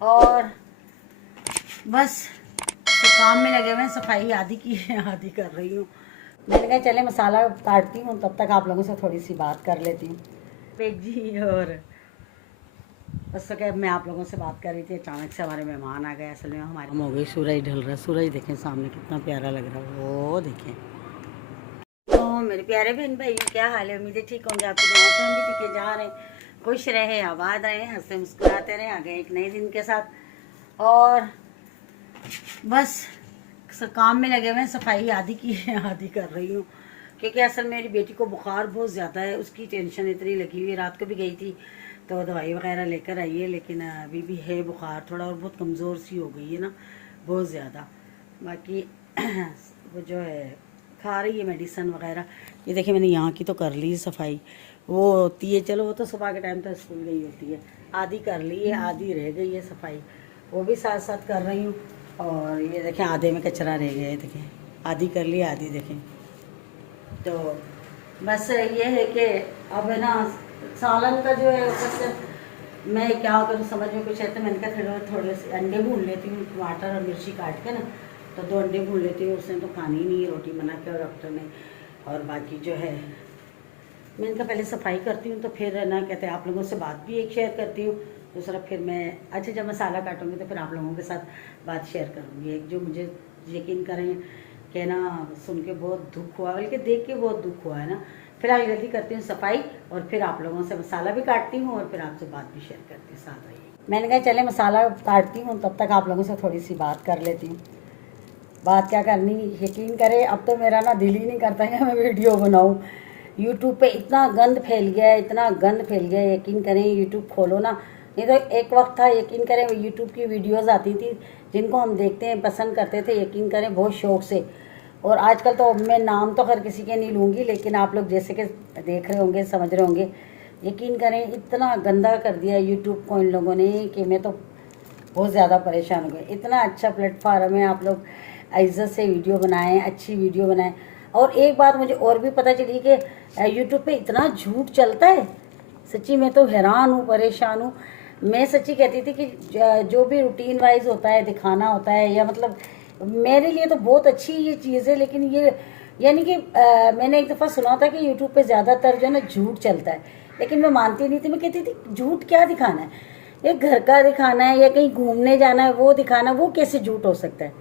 और बस तो काम में लगे हुए हैं। सफाई आधी की है, आधी कर रही हूँ। मैंने कहा चले मसाला काटती हूँ, तब तक आप लोगों से थोड़ी सी बात कर लेती हूँ। बेग जी, और बस तो क्या मैं आप लोगों से बात कर रही थी, अचानक से हमारे मेहमान आ गए। असल में हमारे हम हो गई, सूरज ढल रहा है। सूरज देखें सामने कितना प्यारा लग रहा है, वो देखें। तो मेरे प्यारे बहन भाई, क्या हाल है? उम्मीद है ठीक होंगे। आपकी दुआओं से हम भी टिके जा रहे हैं। खुश रहे, आबाद रहे, हंसते मुस्कुराते रहे। आ गए एक नए दिन के साथ और बस काम में लगे हुए हैं। सफाई आधी की है, आधी कर रही हूँ, क्योंकि असल मेरी बेटी को बुखार बहुत ज़्यादा है। उसकी टेंशन इतनी लगी हुई है। रात को भी गई थी तो दवाई वगैरह लेकर आई है, लेकिन अभी भी है बुखार थोड़ा, और बहुत कमज़ोर सी हो गई है ना, बहुत ज़्यादा। बाकी वो जो है खा रही है मेडिसन वगैरह। ये देखिए मैंने यहाँ की तो कर ली सफाई, वो होती है चलो, वो तो सुबह के टाइम तो स्कूल गई होती है। आधी कर ली है, आधी रह गई है सफाई, वो भी साथ साथ कर रही हूँ। और ये देखें आधे में कचरा रह गया है, देखें आधी कर ली, आधी देखें। तो बस ये है कि अब है ना, सालन का जो है ऊपर से मैं क्या करूँ समझ में कुछ है, तो मैंने कहा थोड़े से अंडे भून लेती हूँ, टमाटर और मिर्ची काट के ना, तो 2 अंडे भून लेती हूँ। उसने तो खानी ही नहीं है रोटी, मना किया डॉक्टर ने। और बाकी जो है मैं इनका पहले सफाई करती हूँ, तो फिर ना कहते हैं आप लोगों से बात भी एक शेयर करती हूँ। दूसरा फिर मैं अच्छा जब मसाला काटूँगी तो फिर आप लोगों के साथ बात शेयर करूँगी। एक जो मुझे यकीन करें कि ना सुन के बहुत दुख हुआ, बल्कि देख के बहुत दुख हुआ है ना। फिलहाल जल्दी करती हूँ सफाई, और फिर आप लोगों से मसाला भी काटती हूँ, और फिर आपसे बात भी शेयर करती हूँ। साथ रहिए। मैंने कहा चले मसाला काटती हूँ, तब तक आप लोगों से थोड़ी सी बात कर लेती हूँ। बात क्या करनी, यकीन करें अब तो मेरा ना दिल ही नहीं करता कि मैं वीडियो बनाऊँ। यूट्यूब पे इतना गंद फैल गया है, इतना गंद फैल गया है, यकीन करें यूट्यूब खोलो ना। नहीं तो एक वक्त था, यकीन करें यूट्यूब की वीडियोस आती थी जिनको हम देखते हैं, पसंद करते थे, यकीन करें बहुत शौक़ से। और आजकल तो मैं नाम तो हर किसी के नहीं लूँगी, लेकिन आप लोग जैसे कि देख रहे होंगे, समझ रहे होंगे। यकीन करें इतना गंदा कर दिया यूट्यूब को इन लोगों ने कि मैं तो बहुत ज़्यादा परेशान हो गई। इतना अच्छा प्लेटफॉर्म है, आप लोग इज्जत से वीडियो बनाएं, अच्छी वीडियो बनाएं। और एक बात मुझे और भी पता चली कि यूट्यूब पे इतना झूठ चलता है, सच्ची मैं तो हैरान हूँ, परेशान हूँ। मैं सच्ची कहती थी कि जो भी रूटीन वाइज होता है, दिखाना होता है, या मतलब मेरे लिए तो बहुत अच्छी ये चीज़ है, लेकिन ये यानी कि मैंने एक दफ़ा सुना था कि यूट्यूब पे ज़्यादातर जो है ना झूठ चलता है, लेकिन मैं मानती नहीं थी। मैं कहती थी झूठ क्या दिखाना है, ये घर का दिखाना है या कहीं घूमने जाना है वो दिखाना, वो कैसे झूठ हो सकता है?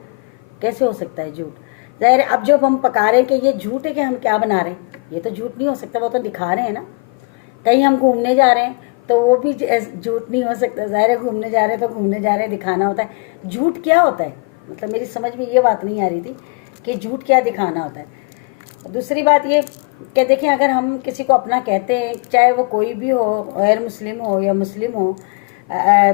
कैसे हो सकता है झूठ? ज़ाहिर अब जब हम पका रहे हैं कि ये झूठ है कि हम क्या बना रहे हैं, ये तो झूठ नहीं हो सकता, वो तो दिखा रहे हैं ना। कहीं हम घूमने जा रहे हैं तो वो भी झूठ नहीं हो सकता। ज़ाहिर है घूमने जा रहे हैं तो घूमने जा रहे हैं, दिखाना होता है। झूठ क्या होता है, मतलब मेरी समझ में ये बात नहीं आ रही थी कि झूठ क्या दिखाना होता है। दूसरी बात ये कि देखें, अगर हम किसी को अपना कहते हैं, चाहे वो कोई भी हो, गैर मुस्लिम हो या मुस्लिम हो,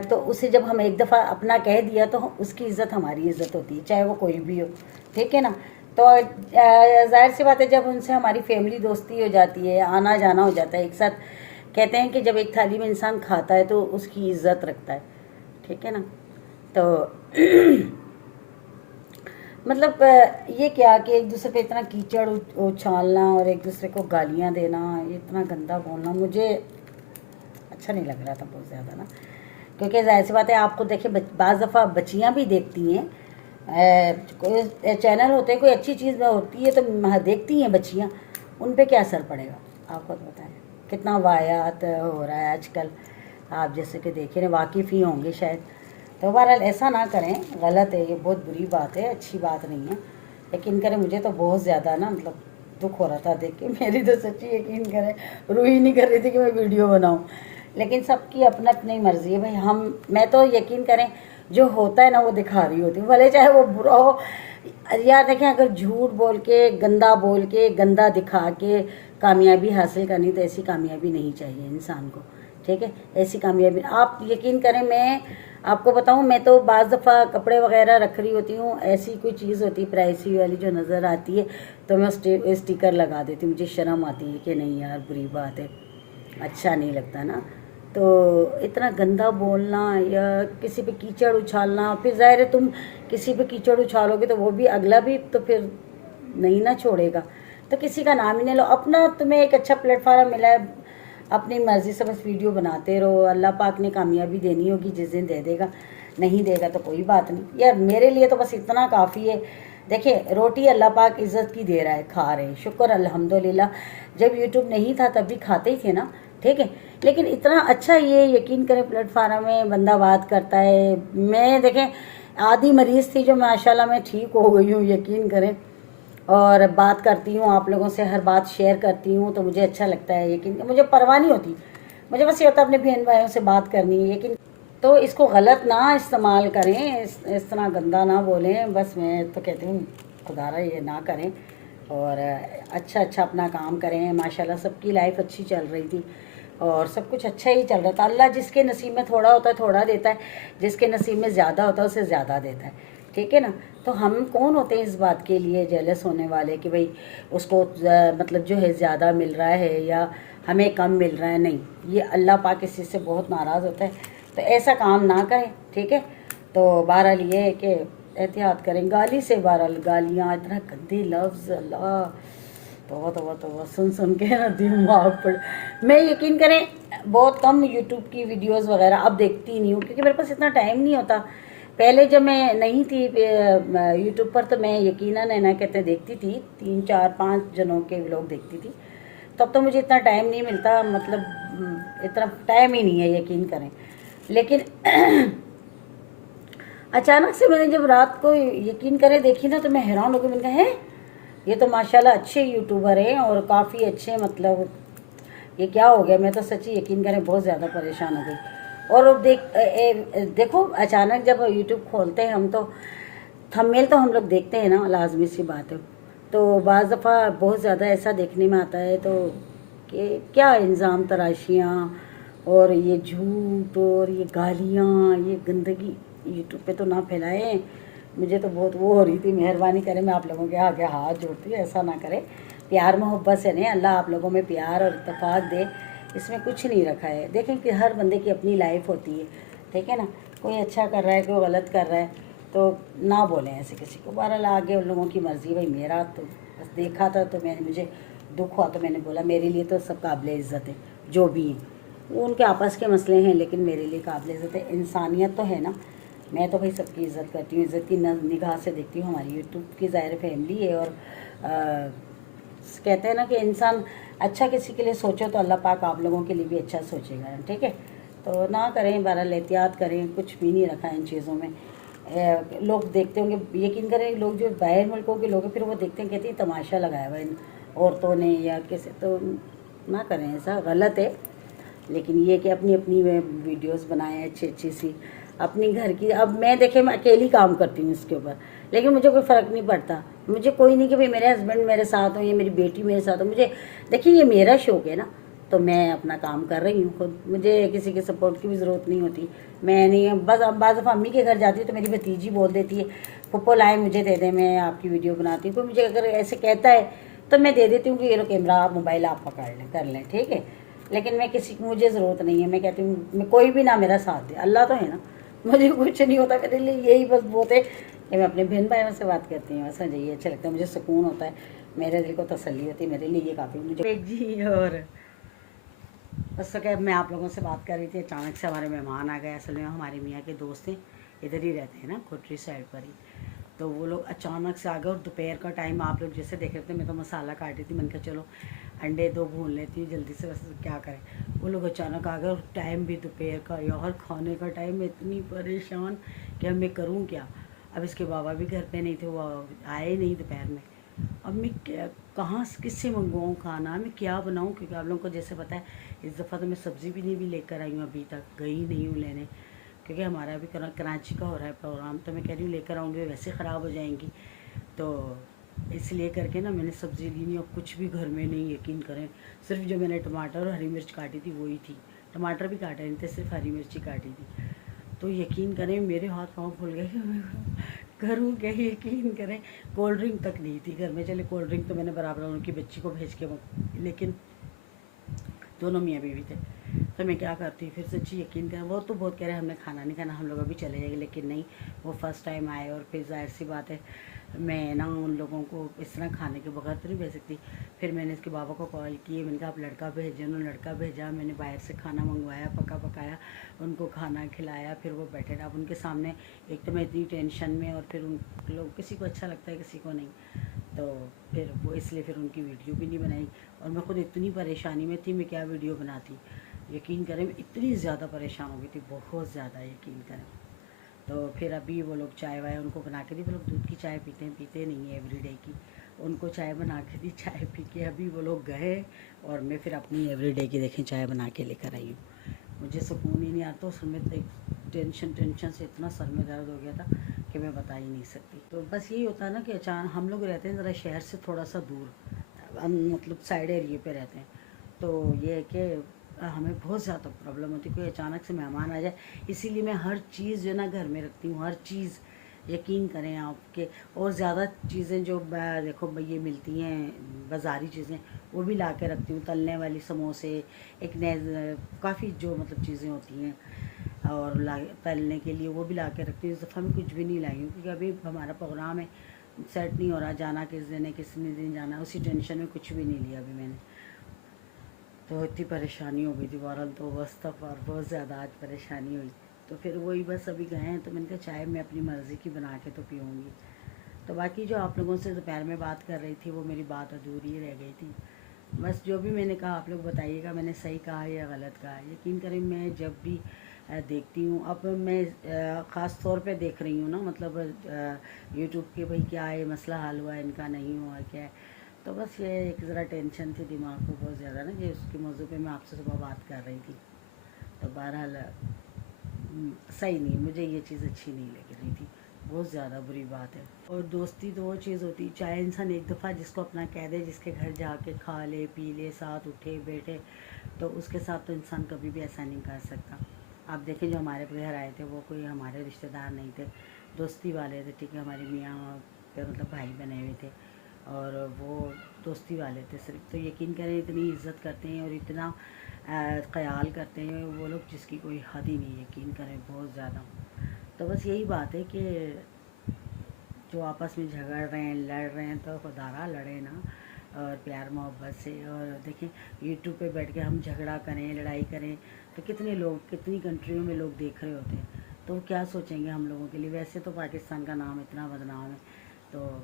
तो उसे जब हम एक दफ़ा अपना कह दिया तो उसकी इज़्ज़त हमारी इज़्ज़त होती है, चाहे वो कोई भी हो, ठीक है ना। तो जाहिर सी बात है, जब उनसे हमारी फैमिली दोस्ती हो जाती है, आना जाना हो जाता है एक साथ, कहते हैं कि जब एक थाली में इंसान खाता है तो उसकी इज़्ज़त रखता है, ठीक है ना। तो मतलब ये क्या कि एक दूसरे पे इतना कीचड़ उछालना और एक दूसरे को गालियाँ देना, ये इतना गंदा बोलना मुझे अच्छा नहीं लग रहा था बहुत ज़्यादा ना। क्योंकि जाहिर सी बात है, आपको देखिए बाज़ दफ़ा बच्चियाँ भी देखती हैं, कोई चैनल होते हैं, कोई अच्छी चीज़ होती है तो देखती हैं बच्चियाँ, उन पे क्या असर पड़ेगा आपको तो बताएं। कितना वाहियात हो रहा है आजकल, आप जैसे कि देख रहे वाकिफ़ ही होंगे शायद। तो बहरहाल ऐसा ना करें, गलत है, ये बहुत बुरी बात है, अच्छी बात नहीं है। यकीन करें मुझे तो बहुत ज़्यादा ना मतलब दुख हो रहा था देख के। मेरी तो सच्ची यकीन करें रूह ही नहीं कर रही थी कि मैं वीडियो बनाऊँ, लेकिन सबकी अपना अपनी मर्ज़ी है भाई। मैं तो यकीन करें जो होता है ना वो दिखा रही होती हूँ, भले चाहे वो बुरा हो। यार देखें, अगर झूठ बोल के, गंदा बोल के, गंदा दिखा के कामयाबी हासिल करनी, तो ऐसी कामयाबी नहीं चाहिए इंसान को, ठीक है। ऐसी कामयाबी आप यकीन करें, मैं आपको बताऊं, मैं तो बाज़ दफ़ा कपड़े वगैरह रख रही होती हूँ, ऐसी कोई चीज़ होती है प्राइसी वाली जो नज़र आती है तो मैं स्टिकर लगा देती हूँ। मुझे शर्म आती है कि नहीं यार, बुरी बात है, अच्छा नहीं लगता ना। तो इतना गंदा बोलना या किसी पे कीचड़ उछालना, फिर ज़ाहिर है तुम किसी पे कीचड़ उछालोगे तो वो भी अगला भी तो फिर नहीं ना छोड़ेगा। तो किसी का नाम ही नहीं लो, अपना तुम्हें एक अच्छा प्लेटफार्म मिला है, अपनी मर्ज़ी से बस वीडियो बनाते रहो। अल्लाह पाक ने कामयाबी देनी होगी, जिस दिन दे देगा। नहीं देगा तो कोई बात नहीं यार, मेरे लिए तो बस इतना काफ़ी है। देखिए रोटी अल्लाह पाक इज़्ज़त की दे रहा है, खा रहे हैं, शुक्र अल्हम्दुलिल्लाह। जब यूट्यूब नहीं था तब भी खाते ही थे ना, ठीक है। लेकिन इतना अच्छा ये यकीन करें प्लेटफार्म में बंदा बात करता है। मैं देखें आधी मरीज़ थी जो माशाल्लाह मैं ठीक हो गई हूँ, यकीन करें। और बात करती हूँ आप लोगों से, हर बात शेयर करती हूँ तो मुझे अच्छा लगता है, यकीन मुझे परवाह नहीं होती। मुझे बस ये होता है अपने बहन भाइयों से बात करनी है, लेकिन तो इसको गलत ना इस्तेमाल करें, इस तरह गंदा ना बोलें। बस मैं तो कहती हूँ खुदारा ये ना करें और अच्छा अच्छा अपना काम करें। माशाल्लाह सबकी लाइफ अच्छी चल रही थी और सब कुछ अच्छा ही चल रहा था। अल्लाह जिसके नसीब में थोड़ा होता है थोड़ा देता है, जिसके नसीब में ज़्यादा होता है उसे ज़्यादा देता है, ठीक है ना। तो हम कौन होते हैं इस बात के लिए जेलस होने वाले कि भाई उसको मतलब जो है ज़्यादा मिल रहा है या हमें कम मिल रहा है। नहीं, ये अल्लाह पाक इस चीज़ से बहुत नाराज़ होता है, तो ऐसा काम ना करें, ठीक है। तो बहरहाल ये है कि एहतियात करें गाली से। बहरहाल गालियाँ, इतना गंदे लफ्ज़, अल्लाह तो सुन सुन के ना दिमाग पर। मैं यकीन करें बहुत कम यूट्यूब की वीडियोस वगैरह अब देखती नहीं हूँ, क्योंकि मेरे पास इतना टाइम नहीं होता। पहले जब मैं नहीं थी यूट्यूब पर तो मैं यकीनन है ना कहते देखती थी, 3 4 5 जनों के व्लॉग देखती थी। तब तो मुझे इतना टाइम नहीं मिलता, मतलब इतना टाइम ही नहीं है, यकीन करें। लेकिन अचानक से मैंने जब रात को यकीन करें देखी ना तो मैं हैरान हो गई। मैंने कहा है ये तो माशाल्लाह अच्छे यूट्यूबर हैं और काफ़ी अच्छे, मतलब ये क्या हो गया। मैं तो सच्ची यकीन करें बहुत ज़्यादा परेशान हो गई। और अब देखो अचानक जब यूट्यूब खोलते हैं हम तो थंबनेल तो हम लोग देखते हैं ना, लाजमी सी बात है। तो बाज़ दफ़ा बहुत ज़्यादा ऐसा देखने में आता है तो कि क्या इल्ज़ाम तराशियाँ और ये झूठ और ये गालियाँ, ये गंदगी यूट्यूब पे तो ना फैलाएं। मुझे तो बहुत वो हो रही थी। मेहरबानी करें, मैं आप लोगों के आगे हाथ जोड़ती हूँ, ऐसा ना करें। प्यार मोहब्बत से नहीं, अल्लाह आप लोगों में प्यार और इत्तेफाक दे, इसमें कुछ नहीं रखा है। देखें कि हर बंदे की अपनी लाइफ होती है, ठीक है ना। कोई अच्छा कर रहा है, कोई गलत कर रहा है, तो ना बोलें ऐसे किसी को। बहरहाल आगे उन लोगों की मर्ज़ी। भाई मेरा तो बस देखा था तो मैंने, मुझे दुख हुआ तो मैंने बोला। मेरे लिए तो सब काबिल इज़्ज़त है जो भी हैं, वो उनके आपस के मसले हैं, लेकिन मेरे लिए काबिल इज़्ज़त है। इंसानियत तो है ना, मैं तो भाई सबकी इज़्ज़त करती हूँ, इज़्ज़त की निगाह से देखती हूँ। हमारी यूट्यूब की ज़ाहिर फैमिली है और कहते हैं ना कि इंसान अच्छा किसी के लिए सोचो तो अल्लाह पाक आप लोगों के लिए भी अच्छा सोचेगा, ठीक है। तो ना करें, बहरहाल एहतियात करें, कुछ भी नहीं रखा इन चीज़ों में। लोग देखते होंगे, यकीन करें लोग जो बाहर मुल्कों के लोग हैं फिर वो देखते हैं, कहते हैं तमाशा लगाया हुआ इन औरतों ने या किसी, तो ना करें, ऐसा गलत है। लेकिन ये कि अपनी अपनी वीडियोस बनाएं अच्छी अच्छी सी अपनी घर की। अब मैं देखे मैं अकेली काम करती हूँ इसके ऊपर, लेकिन मुझे कोई फ़र्क नहीं पड़ता। मुझे कोई नहीं कि भाई मेरे हस्बैंड मेरे साथ हो या मेरी बेटी मेरे साथ हो। मुझे देखिए ये मेरा शौक़ है ना, तो मैं अपना काम कर रही हूँ खुद, मुझे किसी के सपोर्ट की भी ज़रूरत नहीं होती। मैं नहीं, बस अब बाज़ दफ़ा अम्मी के घर जाती हूँ तो मेरी भतीजी बोल देती है पप्पो लाए मुझे दे दे, मैं आपकी वीडियो बनाती हूँ। कोई मुझे अगर ऐसे कहता है तो मैं दे देती हूँ कि ये लो कैमरा मोबाइल आप पकड़ लें, कर लें, ठीक है। लेकिन मैं किसी की, मुझे ज़रूरत नहीं है। मैं कहती हूँ मैं कोई भी ना मेरा साथ दे, अल्लाह तो है ना, मुझे कुछ नहीं होता। मेरे लिए यही बस बहुत है कि मैं अपने बहन भाइयों से बात करती हूँ, ऐसा यही अच्छा लगता है, मुझे सुकून होता है, मेरे दिल को तसल्ली होती है, मेरे लिए ये काफ़ी मुझे जी। और बस तो क्या, मैं आप लोगों से बात कर रही थी, अचानक से हमारे मेहमान आ गए। असल में हमारे मियाँ के दोस्त हैं, इधर ही रहते हैं ना कोटरी साइड पर ही, तो वो लोग अचानक से आ गए। और दोपहर का टाइम आप लोग जैसे देख रहे थे, मैं तो मसाला काट रही थी, मैंने कहा चलो अंडे 2 भून लेती हूँ जल्दी से, बस क्या करें। वो लोग अचानक आ गए और टाइम भी दोपहर का, यार खाने का टाइम में इतनी परेशान कि अब मैं करूँ क्या। अब इसके बाबा भी घर पे नहीं थे, वो आए नहीं दोपहर में। अब मैं क्या, कहाँ किससे मंगवाऊँ खाना, मैं क्या बनाऊँ, क्योंकि आप लोगों को जैसे पता है इस दफ़ा तो मैं सब्ज़ी भी नहीं भी लेकर आई हूँ, अभी तक गई नहीं हूँ लेने, क्योंकि हमारा अभी कराची का हो रहा है प्रोग्राम, तो मैं कह रही हूँ लेकर आऊँगी वैसे ख़राब हो जाएंगी, तो इसलिए करके ना मैंने सब्ज़ी ली नहीं और कुछ भी घर में नहीं, यकीन करें। सिर्फ जो मैंने टमाटर और हरी मिर्च काटी थी वही थी, टमाटर भी काटे नहीं थे, सिर्फ हरी मिर्च ही काटी थी। तो यकीन करें मेरे हाथ पाँव फूल गए, करूँ क्या, यकीन करें। कोल्ड ड्रिंक तक नहीं थी घर में। चले कोल्ड ड्रिंक तो मैंने बराबर उनकी बच्ची को भेज के, लेकिन दोनों मियाँ बीवी थे, तो मैं क्या करती हूँ, फिर सच्ची यकीन करें, वो तो बहुत कह रहे हैं हमने खाना नहीं खाना, हम लोग अभी चले जाएंगे, लेकिन नहीं, वो फ़र्स्ट टाइम आए और फिर जाहिर सी बात है मैं ना उन लोगों को इस तरह खाने के बगैर तो नहीं भेज सकती। फिर मैंने इसके बाबा को कॉल किए, मैंने कहा आप लड़का भेजें, उन्होंने लड़का भेजा, मैंने बाहर से खाना मंगवाया, पका पकाया, उनको खाना खिलाया, फिर वो बैठे रहे। अब उनके सामने एक तो मैं इतनी टेंशन में, और फिर उन लोग किसी को अच्छा लगता है किसी को नहीं, तो फिर वो इसलिए फिर उनकी वीडियो भी नहीं बनाई। और मैं खुद इतनी परेशानी में थी, मैं क्या वीडियो बनाती, यकीन करें मैं इतनी ज़्यादा परेशान हो गई थी, बहुत ज़्यादा, यकीन करें। तो फिर अभी वो लोग चाय वाय उनको बना के दी, वो लोग दूध की चाय पीते हैं, पीते नहीं है एवरीडे की, उनको चाय बना के दी, चाय पी के अभी वो लोग गए, और मैं फिर अपनी एवरीडे की देखें चाय बना के लेकर आई हूँ। मुझे सुकून ही नहीं आता, उसमें तो टेंशन से इतना सर में दर्द हो गया था कि मैं बता ही नहीं सकती। तो बस यही होता है ना कि अचानक हम लोग रहते हैं ज़रा शहर से थोड़ा सा दूर, मतलब साइड एरिए पे रहते हैं, तो ये है कि हमें बहुत ज़्यादा प्रॉब्लम होती है, कोई अचानक से मेहमान आ जाए, इसीलिए मैं हर चीज़ जो ना घर में रखती हूँ, हर चीज़, यकीन करें आपके। और ज़्यादा चीज़ें जो देखो ये मिलती हैं बाज़ारी चीज़ें, वो भी ला के रखती हूँ, तलने वाली समोसे, एक नए काफ़ी जो मतलब चीज़ें होती हैं और ला तलने के लिए वो भी ला के रखती हूँ। इस दफ़ा मैं कुछ भी नहीं लाई हूँ, क्योंकि अभी हमारा प्रोग्राम है, सेट नहीं हो रहा, जाना किस दिन है, किस दिन जाना, उसी टेंशन में कुछ भी नहीं लिया अभी मैंने। तो इतनी परेशानी हो गई थी बहरहाल, तो बस तब और बहुत ज़्यादा आज परेशानी हुई। तो फिर वही बस अभी गए हैं, तो मैंने कहा चाय मैं अपनी मर्ज़ी की बना के तो पीऊँगी। तो बाकी जो आप लोगों से दोपहर में बात कर रही थी, वो मेरी बात अधूरी रह गई थी। बस जो भी मैंने कहा आप लोग बताइएगा मैंने सही कहा या गलत कहा। यकीन करें मैं जब भी देखती हूँ, अब मैं ख़ास तौर पे देख रही हूँ ना, मतलब यूट्यूब के भाई क्या है मसला हल हुआ इनका, नहीं हुआ क्या है, तो बस ये एक ज़रा टेंशन थी दिमाग को बहुत ज़्यादा ना, कि उसके मौजू पे मैं आपसे सुबह बात कर रही थी। तो बहरहाल सही नहीं, मुझे ये चीज़ अच्छी नहीं लग रही थी, बहुत ज़्यादा बुरी बात है। और दोस्ती तो वो चीज़ होती, चाहे इंसान एक दफ़ा जिसको अपना कह दे, जिसके घर जाके खा ले पी ले, साथ उठे बैठे, तो उसके साथ तो इंसान कभी भी ऐसा नहीं कर सकता। आप देखें जो हमारे घर आए थे वो कोई हमारे रिश्तेदार नहीं थे, दोस्ती वाले थे, ठीक है, हमारे मियाँ के मतलब भाई बने हुए थे, और वो दोस्ती वाले थे सिर्फ। तो यकीन करें इतनी इज़्ज़त करते हैं और इतना ख़याल करते हैं वो लोग, जिसकी कोई हद ही नहीं, यकीन करें बहुत ज़्यादा। तो बस यही बात है कि जो आपस में झगड़ रहे हैं, लड़ रहे हैं, तो खुदारा लड़े ना, और प्यार मोहब्बत से। और देखें यूट्यूब पे बैठ के हम झगड़ा करें, लड़ाई करें, तो कितने लोग, कितनी कंट्रियों में लोग देख रहे होते हैं, तो क्या सोचेंगे हम लोगों के लिए। वैसे तो पाकिस्तान का नाम इतना बदनाम है, तो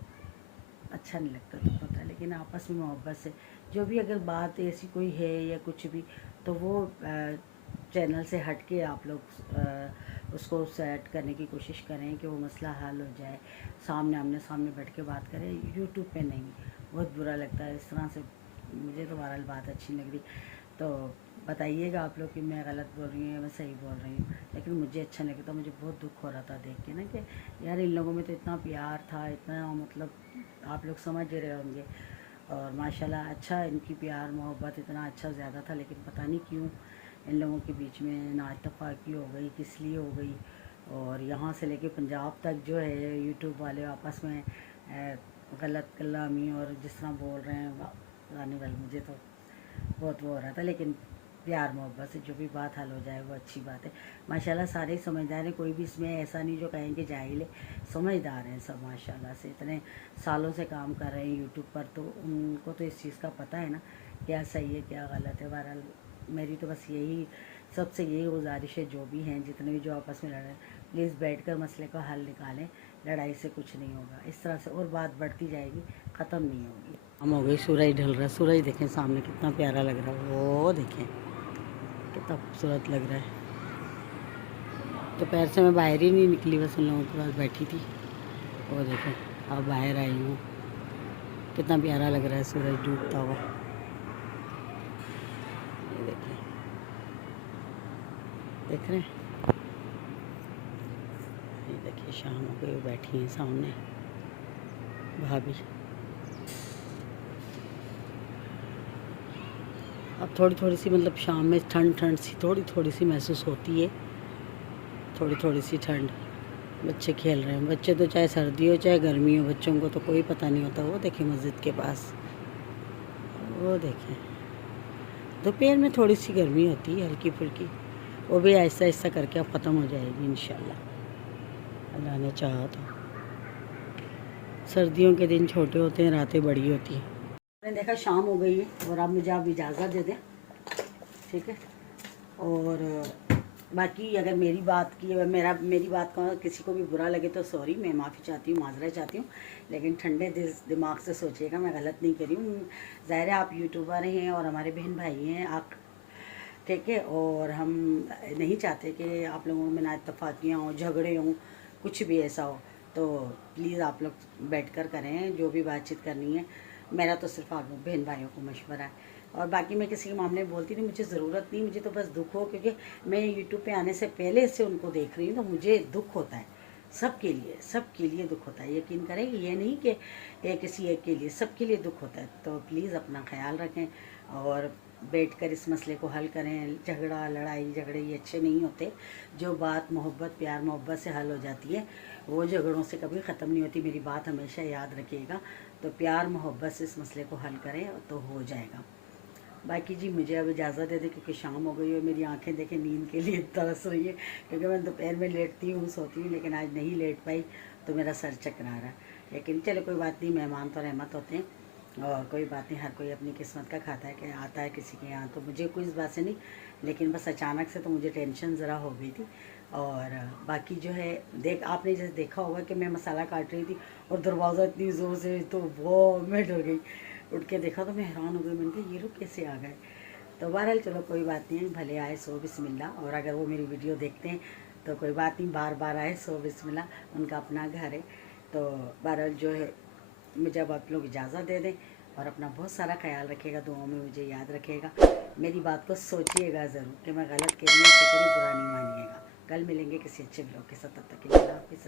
अच्छा नहीं लगता, तो पता है, लेकिन आपस में मोहब्बत से जो भी अगर बात ऐसी कोई है या कुछ भी, तो वो चैनल से हट के आप लोग उसको सेट करने की कोशिश करें कि वो मसला हल हो जाए, सामने आमने सामने बैठ के बात करें, यूट्यूब पे नहीं। बहुत बुरा लगता है इस तरह से, मुझे तो बहरहाल बात अच्छी लग रही। तो बताइएगा आप लोग कि मैं गलत बोल रही हूँ या मैं सही बोल रही हूँ, लेकिन मुझे अच्छा नहीं लगता, मुझे बहुत दुख हो रहा था देख के ना, कि यार इन लोगों में तो इतना प्यार था, इतना मतलब आप लोग समझ रहे होंगे, और माशाल्लाह अच्छा इनकी प्यार मोहब्बत इतना अच्छा ज़्यादा था, लेकिन पता नहीं क्यों इन लोगों के बीच में नाइतफ़ाक़ी हो गई, किस लिए हो गई। और यहाँ से लेके पंजाब तक जो है यूट्यूब वाले आपस में गलत कलामी और जिस तरह बोल रहे हैं गाने वाले, मुझे तो बहुत वो हो रहा था। लेकिन प्यार मोहब्बत से जो भी बात हल हो जाए वो अच्छी बात है। माशाल्लाह सारे ही समझदार हैं, कोई भी इसमें ऐसा नहीं जो कहेंगे जाहिल है, समझदार हैं सब माशाल्लाह से, इतने सालों से काम कर रहे हैं यूट्यूब पर, तो उनको तो इस चीज़ का पता है ना क्या सही है क्या गलत है। बहरहाल मेरी तो बस यही सबसे यही गुजारिश है, जो भी हैं जितने भी जो आपस में लड़ रहे हैं, प्लीज़ बैठकर मसले का हल निकालें, लड़ाई से कुछ नहीं होगा, इस तरह से और बात बढ़ती जाएगी, ख़त्म नहीं होगी। हम हो गई, सूरज ढल रहा है, सूरज देखें सामने कितना प्यारा लग रहा है, वो देखें कितना खूबसूरत लग रहा है। दोपहर से मैं बाहर ही नहीं निकली, बस उन लोगों के पास बैठी थी, वो देखें अब बाहर आई हूँ, कितना प्यारा लग रहा है सूरज डूबता हुआ, ये देखें, देख रहे हैं, ये देखिए शाम हो गई, वो बैठी हैं सामने भाभी। अब थोड़ी थोड़ी सी मतलब शाम में ठंड ठंड सी थोड़ी थोड़ी सी महसूस होती है, थोड़ी थोड़ी सी ठंड। बच्चे खेल रहे हैं, बच्चे तो चाहे सर्दी हो चाहे गर्मी हो, बच्चों को तो कोई पता नहीं होता। वो देखें मस्जिद के पास, वो देखें दोपहर में थोड़ी सी गर्मी होती है हल्की फुल्की, वो भी ऐसा ऐसा करके अब ख़त्म हो जाएगी इंशाल्लाह, अल्लाह ने चाहा तो। सर्दियों के दिन छोटे होते हैं, रातें बड़ी होती हैं। मैंने देखा शाम हो गई है और आप मुझे आप इजाज़त दे दें, ठीक है। और बाकी अगर मेरी बात की मेरी बात का किसी को भी बुरा लगे तो सॉरी, मैं माफ़ी चाहती हूँ, माजरा चाहती हूँ, लेकिन ठंडे दिमाग से सोचिएगा, मैं गलत नहीं करी हूँ। ज़ाहिर है आप यूट्यूबर हैं और हमारे बहन भाई हैं आप, ठीक है। और हम नहीं चाहते कि आप लोगों में ना इत्तेफाकियाँ हों, झगड़े हों, कुछ भी ऐसा हो। तो प्लीज़ आप लोग बैठ कर करें जो भी बातचीत करनी है। मेरा तो सिर्फ आप बहन भाइयों को मशवरा है, और बाकी मैं किसी के मामले में बोलती नहीं, मुझे ज़रूरत नहीं, मुझे तो बस दुख हो, क्योंकि मैं यूट्यूब पे आने से पहले से उनको देख रही हूँ, तो मुझे दुख होता है। सबके लिए दुख होता है, यकीन करें, ये नहीं कि किसी एक के लिए, सबके लिए दुख होता है। तो प्लीज़ अपना ख्याल रखें और बैठकर इस मसले को हल करें। झगड़ा लड़ाई झगड़े ये अच्छे नहीं होते। जो बात मोहब्बत प्यार मोहब्बत से हल हो जाती है वो झगड़ों से कभी ख़त्म नहीं होती, मेरी बात हमेशा याद रखिएगा। तो प्यार मोहब्बत से इस मसले को हल करें तो हो जाएगा। बाकी जी मुझे अब इजाज़त दे दें, क्योंकि शाम हो गई है, मेरी आंखें देखें नींद के लिए तरस रही है, क्योंकि मैं दोपहर में लेटती हूँ सोती हूँ, लेकिन आज नहीं लेट पाई तो मेरा सर चकरा रहा है। लेकिन चलो कोई बात नहीं, मेहमान तो रहमत होते हैं, और कोई बात नहीं, हर कोई अपनी किस्मत का खाता है कि आता है किसी के यहाँ। तो मुझे कोई इस बात से नहीं, लेकिन बस अचानक से तो मुझे टेंशन ज़रा हो गई थी। और बाकी जो है आपने जैसे देखा होगा कि मैं मसाला काट रही थी और दरवाज़ा इतनी ज़ोर से, तो वो मैं डर गई, उठ के देखा तो मैं हैरान हो गई, मैंने कहा ये लोग कैसे आ गए। तो बहरहाल चलो कोई बात नहीं, भले आए सो बिस्मिल्लाह। और अगर वो मेरी वीडियो देखते हैं तो कोई बात नहीं, बार बार आए सो बिस्मिल्लाह, उनका अपना घर है। तो बहरहाल जो है मुझे अब आप लोग इजाज़त दे दें, और अपना बहुत सारा ख्याल रखिएगा, दुआओं में मुझे याद रखिएगा। मेरी बात को सोचिएगा ज़रूर कि मैं गलत कह रही हूँ, बुरा नहीं मानिएगा। कल मिलेंगे किसी अच्छे ब्लॉग के साथ, तब तक के लिए अल्लाह हाफ़िज़।